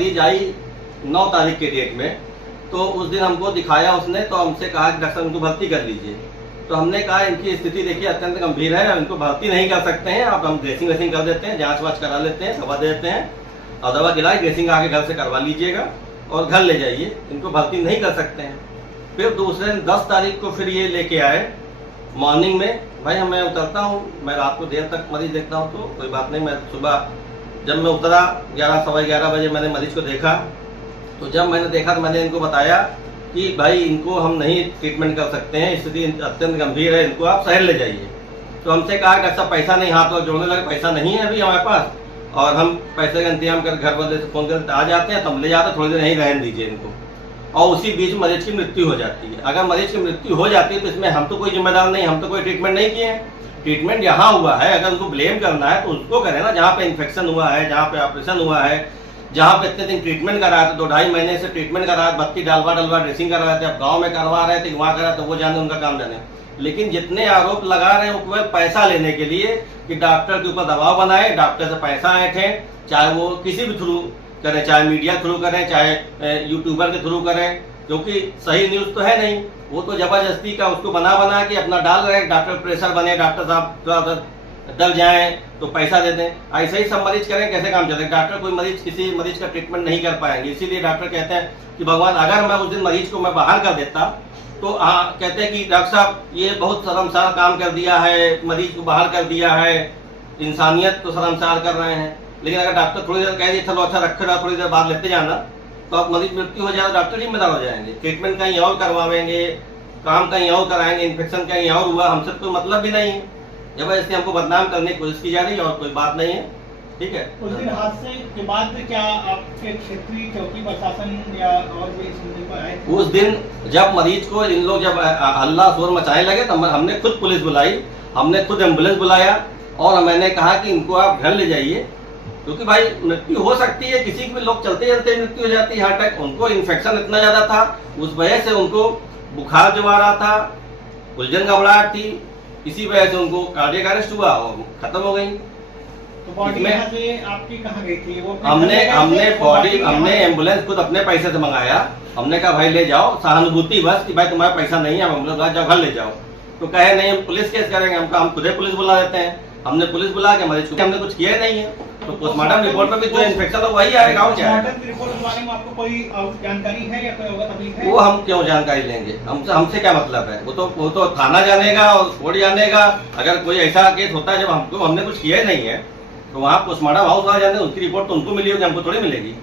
मरीज आई 9 तारीख के डेट में, तो उस दिन हमको दिखाया उसने, तो हमसे कहा कि डॉक्टर इनको भर्ती कर लीजिए। तो हमने कहा इनकी स्थिति देखिए अत्यंत गंभीर है, इनको भर्ती नहीं कर सकते हैं, आप हम ड्रेसिंग वेसिंग कर देते हैं, जांच वाँच करा लेते हैं, दवा देते हैं और दवा खिलाई, ड्रेसिंग आके घर से करवा लीजिएगा और घर ले जाइए, इनको भर्ती नहीं कर सकते हैं। फिर दूसरे दिन 10 तारीख को फिर ये लेके आए मॉर्निंग में, भाई मैं उतरता हूँ, मैं रात को देर तक मरीज देखता हूँ तो कोई बात नहीं, मैं सुबह जब मैं उतरा 11 सवा 11 बजे मैंने मरीज को देखा, तो जब मैंने देखा तो मैंने इनको बताया कि भाई इनको हम नहीं ट्रीटमेंट कर सकते हैं, स्थिति अत्यंत गंभीर है, इनको आप शहर ले जाइए। तो हमसे कहा डॉक्टर साहब पैसा नहीं, हाथ और जोड़ने लगे, पैसा नहीं है अभी हमारे पास और हम पैसे का इंतजाम कर घर वाले से फोन करके आ जाते हैं, तो हम ले जाते हैं, थोड़ी देर यहीं रहने दीजिए इनको। और उसी बीच मरीज की मृत्यु हो जाती है। अगर मरीज की मृत्यु हो जाती है तो इसमें हम तो कोई जिम्मेदार नहीं, हम तो कोई ट्रीटमेंट नहीं किए हैं, ट्रीटमेंट यहाँ हुआ है। अगर उनको ब्लेम करना है तो उसको करें ना, जहाँ पे इन्फेक्शन हुआ है, जहाँ पे ऑपरेशन हुआ है, जहाँ पे इतने दिन ट्रीटमेंट करा रहे थे, 2-2.5 महीने से ट्रीटमेंट करा रहे, बत्ती डलवा ड्रेसिंग करा रहे थे, अब गाँव में करवा रहे थे, वहाँ करा तो वो जाने, उनका काम जाने। लेकिन जितने आरोप लगा रहे हैं वो पैसा लेने के लिए कि डॉक्टर के ऊपर दबाव बनाए, डॉक्टर से पैसा ऐंठे, चाहे वो किसी भी थ्रू करें, चाहे मीडिया थ्रू करें, चाहे यूट्यूबर के थ्रू करें, क्योंकि सही न्यूज़ तो है नहीं, वो तो जबरदस्ती का उसको बना के अपना डाल रहे हैं, डॉक्टर प्रेशर बने, डॉक्टर साहब थोड़ा डर जाएं तो पैसा दे दें। ऐसे ही सब मरीज करें, कैसे काम चलेगा? डॉक्टर कोई मरीज किसी मरीज का ट्रीटमेंट नहीं कर पाएंगे। इसीलिए डॉक्टर कहते हैं कि भगवान अगर मैं उस दिन मरीज को मैं बाहर कर देता तो कहते हैं कि डॉक्टर साहब ये बहुत शर्मसार काम कर दिया है, मरीज को बाहर कर दिया है, इंसानियत को शर्मसार कर रहे हैं। लेकिन अगर डॉक्टर थोड़ी देर कह दिए चलो अच्छा रखे रहा, थोड़ी देर बाद लेते जाना, तो अब मरीज मृत्यु हो जाए, डॉक्टर जिम्मेदार हो जाएंगे, ट्रीटमेंट कहीं और करवाएंगे, काम कहीं और कराएंगे, इन्फेक्शन कहीं और हुआ, हमसे कोई मतलब भी नहीं है। जबरदस्ती हमको बदनाम करने की कोशिश की जा रही है और कोई बात नहीं है, ठीक है। उस दिन हादसे के बाद क्या आपके क्षेत्रीय चौकी प्रशासन या और भी सुनने को आए थे? उस दिन जब मरीज को इन लोग जब हल्ला शोर मचाने लगे तो हमने खुद पुलिस बुलाई, हमने खुद एम्बुलेंस बुलाया और मैंने कहा कि इनको आप घर ले जाइए, क्योंकि भाई मृत्यु हो सकती है, किसी की भी लोग चलते चलते मृत्यु हो जाती है, हार्ट अटैक। उनको इन्फेक्शन इतना ज्यादा था, उस वजह से उनको बुखार जो आ रहा था, उलझन घबराहट थी, इसी वजह से उनको कार्डियक अरेस्ट हुआ और खत्म हो गई। तो बॉडी यहाँ से आपकी कहाँ गई थी? वो हमने एम्बुलेंस खुद अपने पैसे से मंगाया। हमने कहा भाई ले जाओ, सहानुभूति बस कि भाई तुम्हारा पैसा नहीं है, हम एम्बुलेंस जाओ घर ले जाओ। तो कहे नहीं हम पुलिस केस करेंगे, हम खुद ही पुलिस बुला देते हैं। हमने पुलिस बुला के मरीज को, हमने कुछ किया ही नहीं है, तो पोस्टमार्टम रिपोर्ट में भी जो इन्फेक्शन हो वही आएगा। और क्या पोस्टमार्टम रिपोर्ट के बारे में आपको कोई जानकारी है या कोई अवगत अभी है? वो हम क्यों जानकारी लेंगे, हमसे क्या मतलब है? वो तो थाना जानेगा और कोर्ट जानेगा। अगर कोई ऐसा केस होता है जब हमने कुछ किया ही नहीं है तो वहाँ पोस्टमार्टम हाउस आ जाने, उनकी रिपोर्ट तो उनको मिली होगी, हमको थोड़ी मिलेगी।